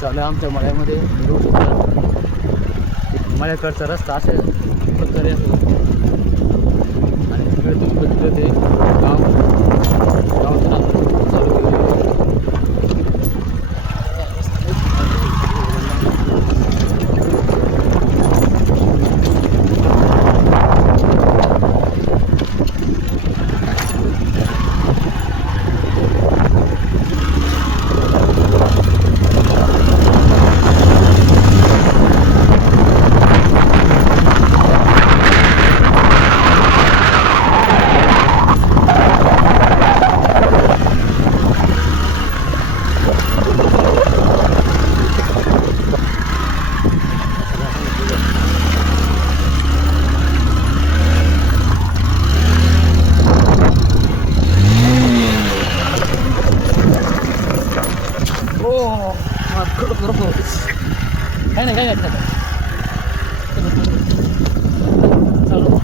चालू आहे आमच्या मळ्यामध्ये. बघू शकता मळ्याकडचा रस्ता अशा प्रकारे असतो आणि तिकडे तुम्ही बघितलं ते गावातून आपण चालू केलेलं आहे. काय नाही काय नाही चालू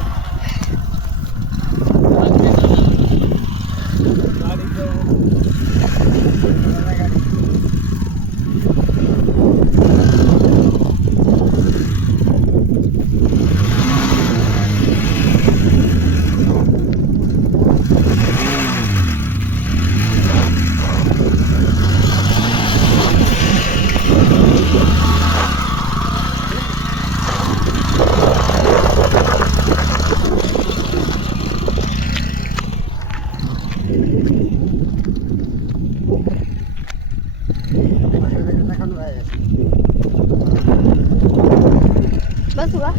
बस हुआ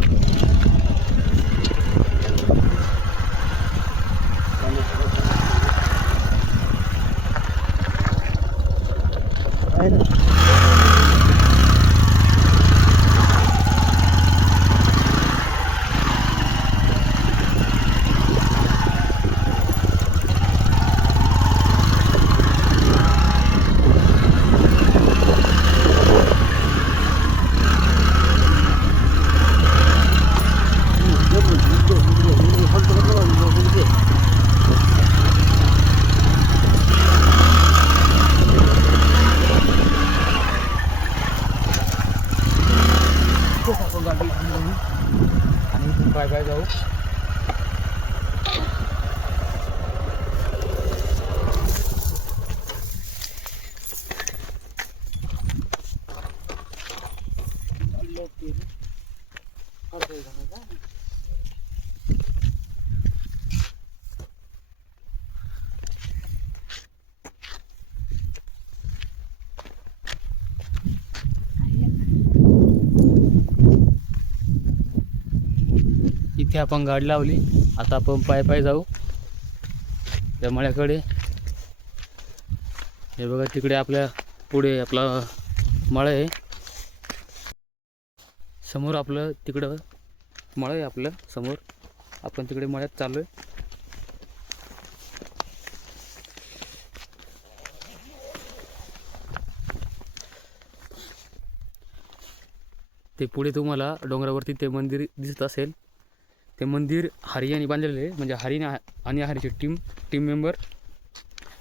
आणि इथून पाय पाय जाऊ. इथे आपण गाडी लावली. आता आपण पाय पाय जाऊ त्या मळ्याकडे. हे बघा तिकडे आपल्या पुढे आपला मळं आहे. समोर आपलं तिकडं मळं आहे आपलं समोर. आपण तिकडे मळ्यात चाललो आहे. ते पुढे तुम्हाला डोंगरावरती ते मंदिर दिसत असेल. ते मंदिर हरी यांनी बांधलेलं आहे. म्हणजे हरी आणि हरीचे टीम मेंबर.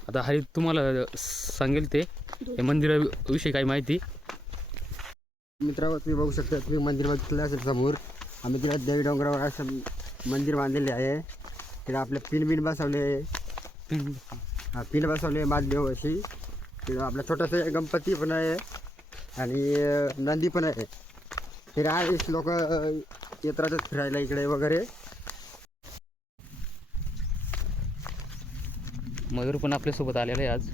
आता हरी तुम्हाला सांगेल ते मंदिराविषयी काही माहिती. मित्रांनो तुम्ही बघू शकता. तुम्ही मंदिर बघितलं असेल समोर. आम्ही तिला देवी डोंगरावर असं मंदिर बांधलेले आहे. तिला आपले पिन बसवले. पिन बसवले महादेव अशी. तिला आपला छोटासा गणपती पण आहे आणि नंदी पण आहे. हे लोक येत राहतात फिरायला इकडे वगैरे. मयूर पण आपल्यासोबत आलेला आहे आज.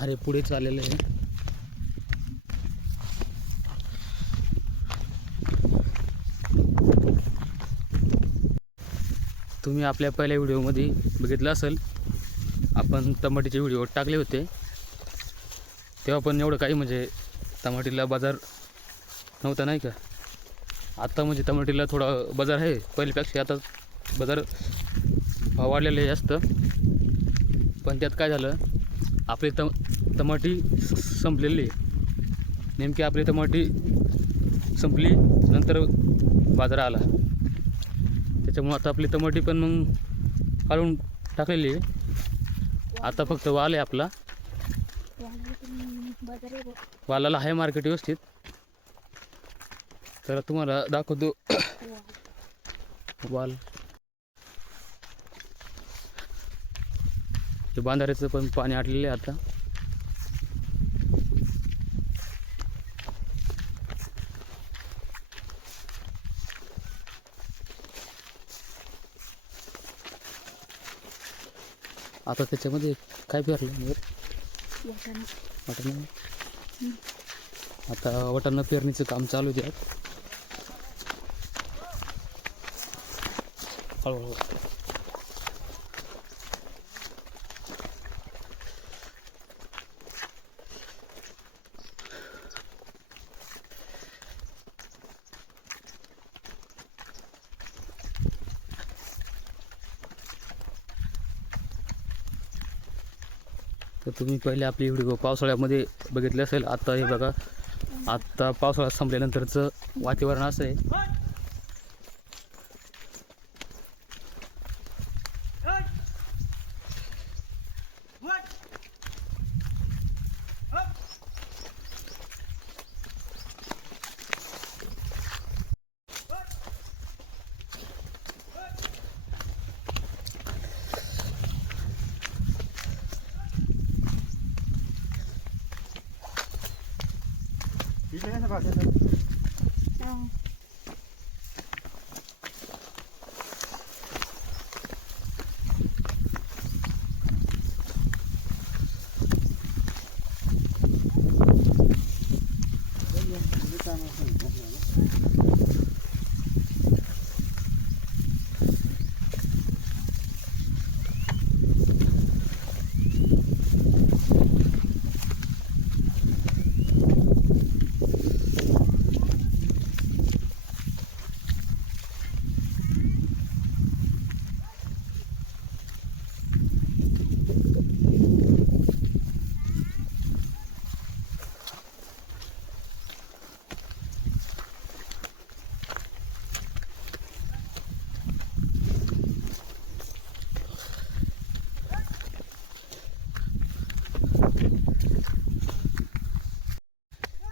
हरे पुढे चाललेलं आहे. तुम्ही आपल्या पहिल्या व्हिडिओमध्ये बघितलं असेल. आपण टमाट्याचे व्हिडिओ टाकले होते. तेव्हा पण एवढं काही म्हणजे टमाटीला बाजार नव्हता नाही का. आता म्हणजे टमाटीला थोडा बाजार आहे पहिल्यापेक्षा. आता बाजार भाव वाढलेले जास्त, पण त्यात काय झालं, आपली टमाटी संपलेली आहे. नेमकी आपली टमाटी संपली नंतर बाजार आला, त्याच्यामुळं आता आपली टमाटी पण मग काढून टाकलेली आहे. आता फक्त वाल आहे आपला, वालाला आहे मार्केट व्यवस्थित. तर तुम्हाला दाखवतो वाल. ते बांधाऱ्याचं पण पाणी आटलेलं आहे आता. आता त्याच्यामध्ये काय पेरलं वाटाणा. आता वाटाणा पेरणीचं काम चालू आहे. हळूहळू तर तुम्ही पहिले आपली व्हिडिओ पावसाळ्यामध्ये बघितले असेल. आता हे बघा, आता पावसाळा संपल्यानंतरचं वातावरण असं आहे.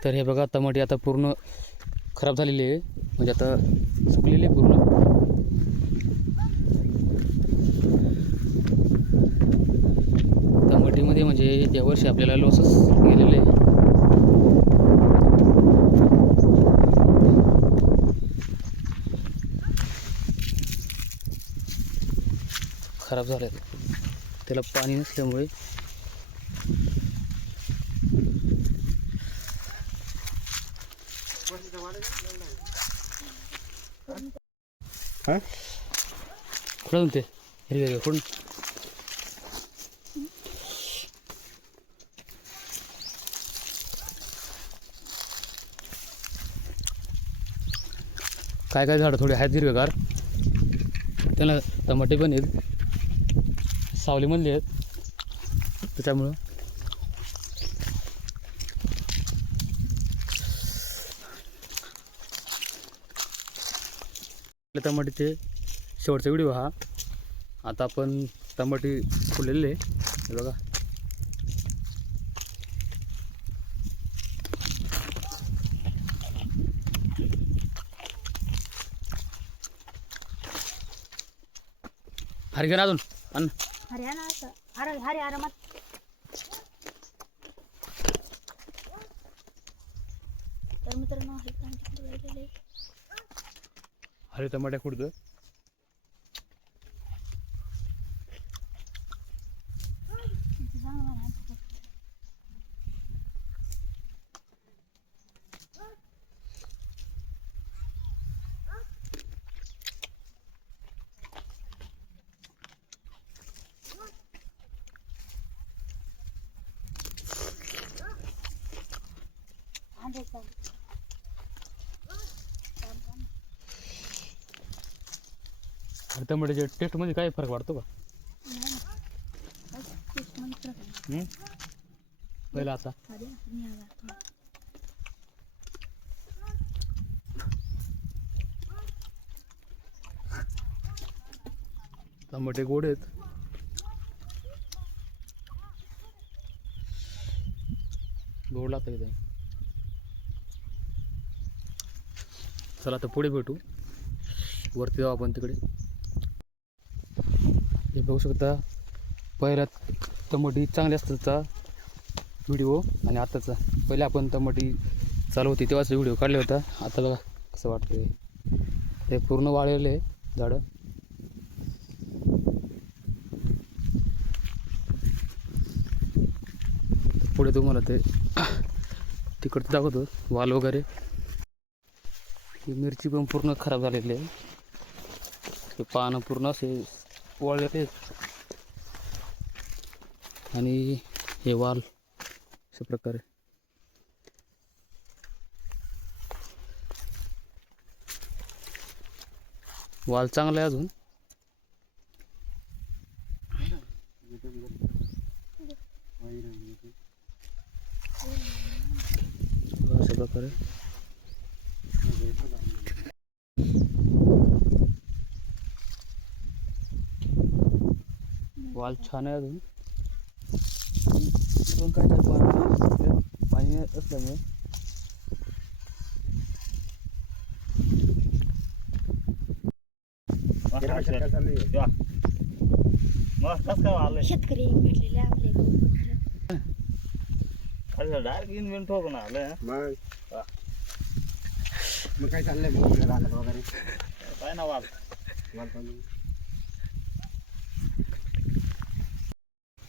तर हे बघा, टमाटे आता पूर्ण खराब झालेली आहे, म्हणजे आता सुकलेली आहे पूर्ण. टमाटीमध्ये म्हणजे यावर्षी आपल्याला लॉसच गेलेले आहे. खराब झाले, त्याला पाणी नसल्यामुळे. कुठून ते हिरवे कुठून काय काय झाडं थोडी आहेत हिरवेगार, त्याला टमाटे पण आहेत, सावलीमधले आहेत, त्याच्यामुळं टमाटीचे शेवटचा व्हिडिओ हा. आता आपण टमाटे फुललेले हे बघा. हरी घ्या अजून अन्न. हरियाणा अरे हरे अरे मत तर मित्रांनो हे कांदे राहिलेले हरी टमाटे खुडतं. टमाट्याच्या टेस्टमध्ये काय फरक वाटतो का नाही ना. बस, तेच मंत्र आहे. हम्म? पहिला आता अरे, मी आला थोडा. टमाटे गोड आहेत. गोड लागतं इथे. चला आता पुढे भेटू. वरती जाऊ आपण तिकडे. हे बघू शकता पहिला टमाटी चांगली असताचा व्हिडिओ आणि आताचा. पहिले आपण टमाटी चालू होती तेव्हाच व्हिडिओ काढला होता. आता बघा कसं वाटतंय. हे पूर्ण वाळलेलं आहे झाडं. पुढे तुम्हाला ते तिकडचं दाखवतो वाल वगैरे. ही मिरची पण पूर्ण खराब झालेली आहे. ते पानं पूर्ण असे वाळलेले आहेत आणि हे वाल अशा प्रकारे. वाल चांगला आहे अजून. अशा प्रकारे वाल छान आहे अजून. पण काय नाही पाणी असल्यामुळे शेतकरी भेटलेले आपले डायरेक्ट इनवेंट ठोकून आलं. मग काय चाललंय मग रानात वगैरे काय ना वाल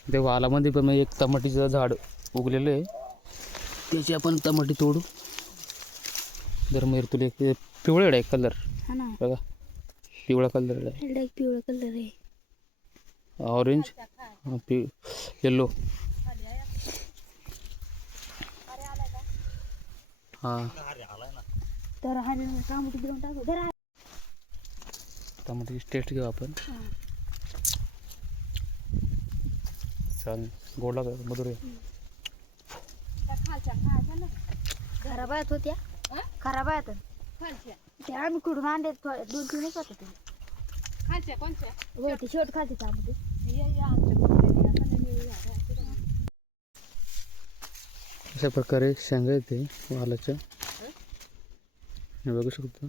ते वालामध्ये पण एक टमाटीचं झाड उगलेलं आहे. त्याची आपण टमाटी तोडू. जर मग तुला पिवळं आहे कलर हा ना. बघा पिवळा कलर आहे. एक पिवळा कलर आहे. Orange yellow. हां तर हा टमाटी देऊन टाकू. जरा टमाट्याची टेस्ट घेऊ आपण. छान गोड लागत मधुर आहे. खराब आहेत होत्या. खराब आहेत ते आम्ही कुठून आणले 2-3 होते ते. हो ते शेवट खालचे टमाटे. अशा प्रकारे शेंगा येते वालाच्या. हे बघू शकतो.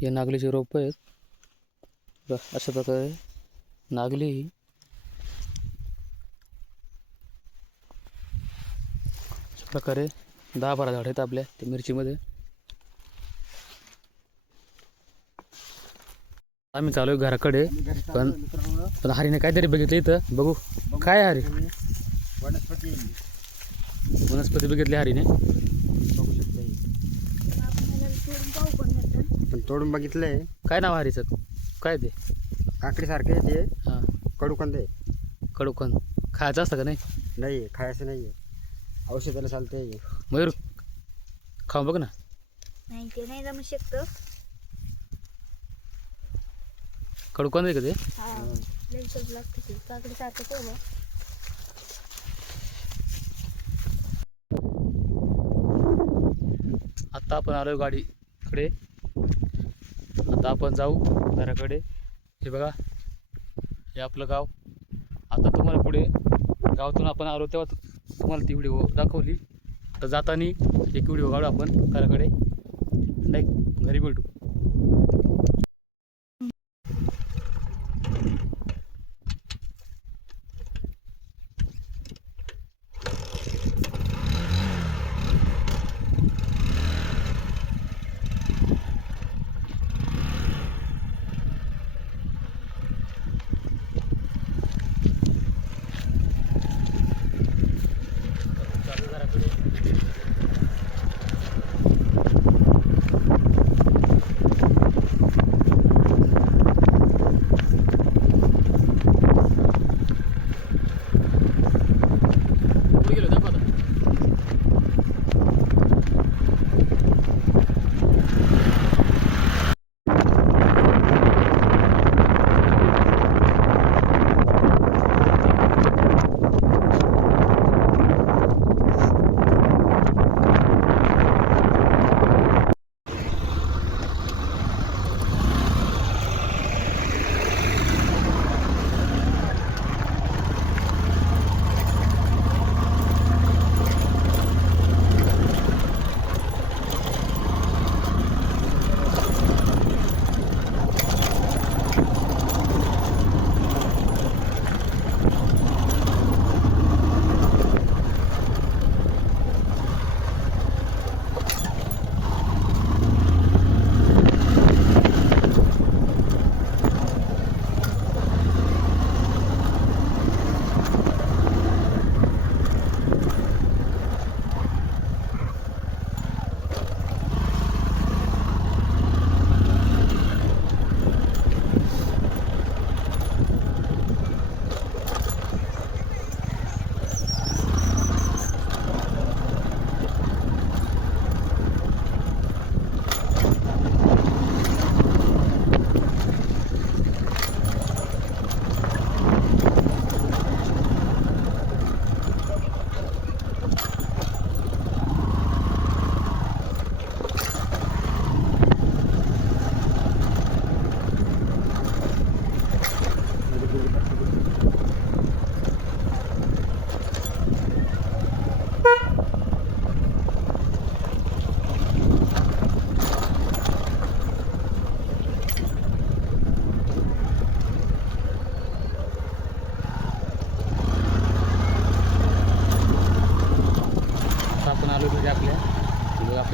हे नागलीचे रोप आहेत. अशा प्रकारे नागली अशा प्रकारे 10-12 झाड आहेत आपल्या त्या मिरचीमध्ये. आम्ही चालू आहे घराकडे. पण हरीने काहीतरी बघितलं इथं. बघू काय आहे हरी. वनस्पती वनस्पती बघितली हरीने. बघू शकते. तोडून पाहू पण येतं. पण तोडून बघितलंय. काय नाव हरीचं काय ते. काकडीसारखे ते हां कडूकंद आहे. कडूकन खायचं असतं का नाही. नाही खायचं नाही आहे. औषधाला चालतंय. मयूर खाऊन बघ ना. नाही ते नाही जमू शकतं. कडूकन आहे का ते. हा लई चव लागते ते. काकडी सारखं तेव्हा. आता आपण आलो गाडीकडे. आता आपण जाऊ घराकडे. हे बघा हे आपलं गाव. आता तुम्हाला पुढे गावातून आपण आलो तेव्हा तुम्हाला ती व्हिडिओ दाखवली. तर जाताना एक व्हिडिओ काढू आपण घराकडे. डायरेक्ट घरी भेटू.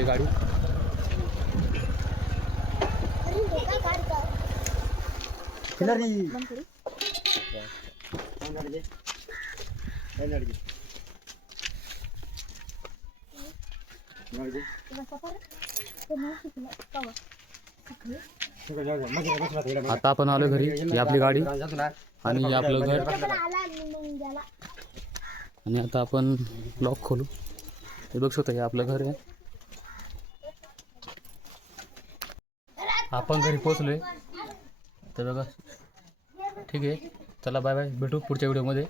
आपली गाडी. खिलारी बंद करू. तुला सफर ते नाही शिकलं कवा. आता आपण आलो घरी. ही आपली गाडी आणि हे आपलं घर. पण आला मग गेला. आणि आता आपण लॉक खोलू. हे बघू शकता हे आपलं घर आहे. आपण घरी पोहोचलोय तर बघा. ठीक आहे, चला बाय बाय, भेटू पुढच्या व्हिडिओमध्ये.